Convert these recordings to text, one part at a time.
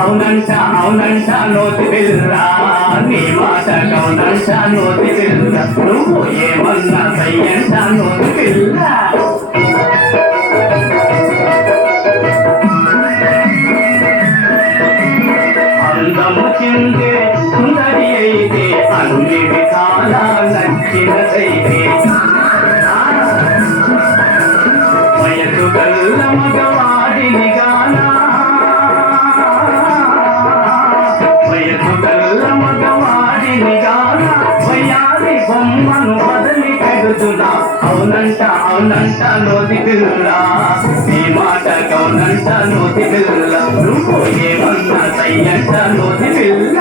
అవునంట అవునంట నోటి పిల్ల నీ మాట అవునంట నోటి పిల్ల నువ్వు ఏమన్నా సయ్యంట నోటి పిల్ల అందము చిందే సుందరి అయితే అన్ని విధాలా నచ్చినదైతే వయసు గల్ల మగవాడిని గానా బొమ్మను బదిలి పెడుతున్నా అవునంట అవునంట నోటి పిల్ల నీ మాట అవునంట నోటి పిల్ల నువ్వు ఏమన్నా సయ్యంట నోటి పిల్ల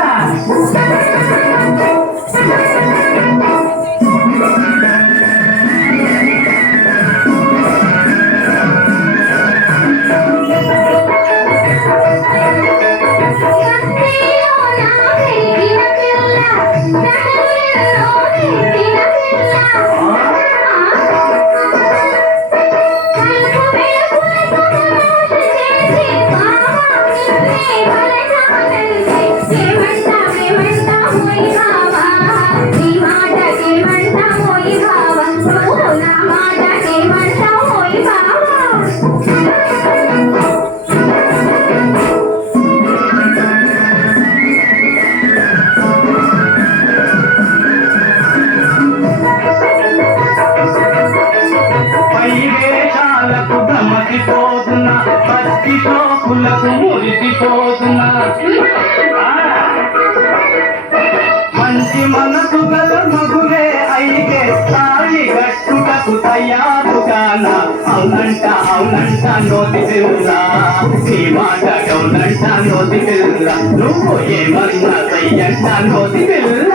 మతిపోతున్నా పత్తి సోకులకు మురిసిపోతున్నా మంచి మనసు గల మగువే అయితే తాళి గట్టుటకు తయారుగానా అవునంట అవునంట నోటి పిల్ల నీ మాట అవునంట నోటి పిల్ల నువ్వు ఏమన్నా సయ్యంట నోటి పిల్ల